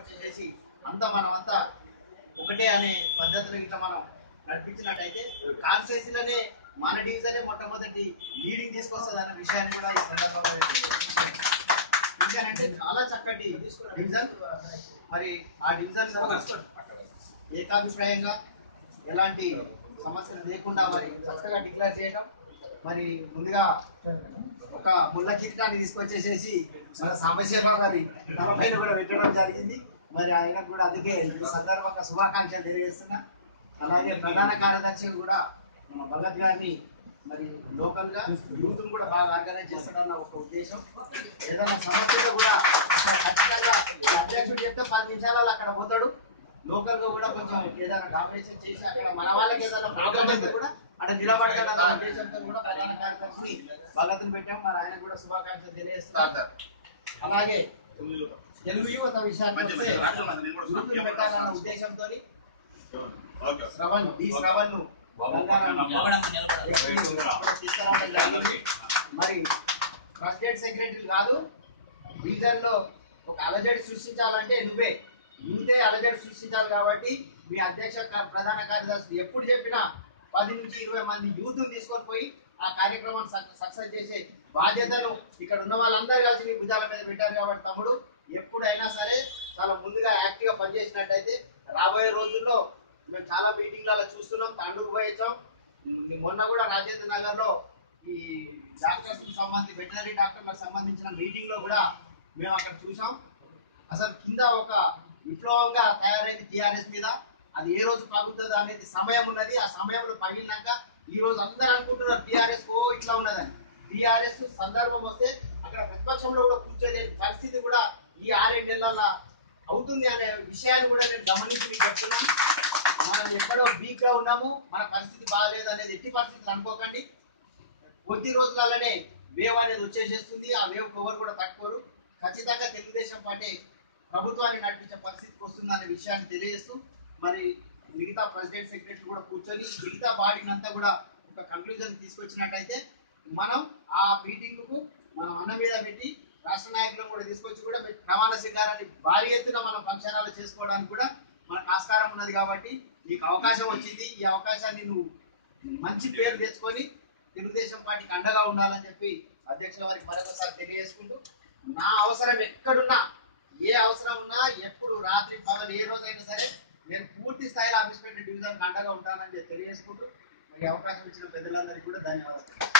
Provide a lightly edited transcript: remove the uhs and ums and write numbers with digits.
వచ్చేసేసి మనమంతా ఒకటే అనే పద్ధతిలో ఇట్లా మనం నడిపించినట్టయితే కాన్స్టిట్యూన్సీలోనే మన డివిజనే మొట్టమొదటి లీడింగ్ తీసుకొస్తుంది అన్న విషయాన్ని కూడా ఈ సందర్భంగా డివిజన్ అంటే చాలా చక్కటి డివిజన్. మరి ఆ డివిజన్ ఏకాభిప్రాయంగా ఎలాంటి సమస్యలు లేకుండా మరి చక్కగా డిక్లేర్ చేయడం, మరి ముందుగా ఒక ముళ్ళ కిరీటాన్ని తీసుకొచ్చేసేసి మన సమస్యలో మరి తన పైన కూడా పెట్టడం జరిగింది. మరి ఆయన కూడా అందుకే ఈ సందర్భంగా శుభాకాంక్షలు తెలియజేస్తున్నా. అలాగే ప్రధాన కార్యదర్శి కూడా మన భగత్ గారిని మరి లోకల్ గా యూత్ కూడా బాగా ఆర్గనైజ్ చేస్తాడన్న ఒక ఉద్దేశం. ఏదైనా సమస్యలు కూడా ఖచ్చితంగా అధ్యక్షుడు చెప్తే 10 నిమిషాలలో అక్కడ పోతాడు. లోకల్ గా కూడా కొంచెం ఏదైనా డామినేషన్ చేసి అక్కడ మన వాళ్ళకి ఏదైనా ప్రాబ్లం అయితే కూడా అక్కడ నిలబడతాడన్న ఉద్దేశంతో కూడా ప్రధాన కార్యదర్శిని భగత్ని పెట్టాం. మరి ఆయన కూడా శుభాకాంక్షలు తెలియజేస్తున్నారు. అలాగే తెలుగు యువత విషయాన్ని పెట్టాలన్న ఉద్దేశంతో శ్రవణ్ ను మరి ప్రెసిడెంట్ సెక్రటరీ కాదు, డివిజన్ లో ఒక అలజడి సృష్టించాలంటే నువ్వే యూతే అలజడి సృష్టించాలి. కాబట్టి మీ అధ్యక్ష ప్రధాన కార్యదర్శి ఎప్పుడు చెప్పినా 10 నుంచి 20 మంది యూత్ తీసుకొని పోయి ఆ కార్యక్రమాన్ని సక్సెస్ చేసే బాధ్యతను ఇక్కడ ఉన్న వాళ్ళందరూ కలిసి మీ భుజాల మీద పెట్టారు. కాబట్టి తమ్ముడు ఎప్పుడైనా సరే చాలా ముందుగా యాక్టివ్ గా పనిచేసినట్టయితే రాబోయే రోజుల్లో మేము చాలా మీటింగ్లలో చూస్తున్నాం. తండ్రికి పోయించాం. మొన్న కూడా రాజేంద్ర నగర్ లో ఈ డాక్టర్స్ కి సంబంధించి వెటనరీ డాక్టర్లకు సంబంధించిన మీటింగ్ లో కూడా మేము అక్కడ చూసాం. అసలు కింద ఒక విప్లవంగా తయారైంది టీఆర్ఎస్ మీద. అది ఏ రోజు పగులుతుంది అనేది సమయం ఉన్నది. ఆ సమయంలో పగిలినాక ఈ రోజు అందరూ అనుకుంటున్నారు టీఆర్ఎస్ ఇట్లా ఉన్నదని. టీఆర్ఎస్ సందర్భం వస్తే అక్కడ ప్రతిపక్షంలో కూడా కూర్చోలే పరిస్థితి కూడా ఈ 6-7 నెలల అవుతుంది అనే విషయాన్ని కూడా నేను గమనించి మీకు చెప్తున్నాను. మనం ఎక్కడో వీక్ గా ఉన్నాము, మన పరిస్థితి బాగాలేదు అనేది ఎట్టి పరిస్థితులు అనుకోకండి. కొద్ది రోజులలోనే వేవ్ అనేది వచ్చేసేస్తుంది. ఆ వేవ్ ఎవరు కూడా తట్టుకోరు. ఖచ్చితంగా తెలుగుదేశం పార్టీ ప్రభుత్వాన్ని నడిపించే పరిస్థితికి వస్తుంది అనే విషయాన్ని తెలియజేస్తూ మరి మిగతా ప్రెసిడెంట్ సెక్రటరీ కూడా కూర్చొని మిగతా బాడీని అంతా కూడా ఒక కంక్లూజన్ తీసుకొచ్చినట్టయితే మనం ఆ మీటింగ్ కు మనం అన్న మీద పెట్టి రాష్ట్ర నాయకులను కూడా తీసుకొచ్చి కూడా ప్రమాణ స్వీకారాన్ని భారీ ఎత్తున మనం ఫంక్షనాలు చేసుకోవడానికి కూడా మనకు ఆస్కారం ఉన్నది. కాబట్టి నీకు అవకాశం వచ్చింది. ఈ అవకాశాన్ని నువ్వు మంచి పేరు తెచ్చుకొని తెలుగుదేశం పార్టీకి అండగా ఉండాలని చెప్పి అధ్యక్షుల వారికి మరొకసారి తెలియజేసుకుంటూ, నా అవసరం ఎక్కడున్నా, ఏ అవసరం ఉన్నా, ఎప్పుడు రాత్రి పగలు ఏ రోజైనా సరే నేను పూర్తి స్థాయిలో అఫీస్పేట డివిజన్ అండగా ఉంటానని తెలియజేసుకుంటూ ఈ అవకాశం ఇచ్చిన పెద్దలందరికీ కూడా ధన్యవాదాలు.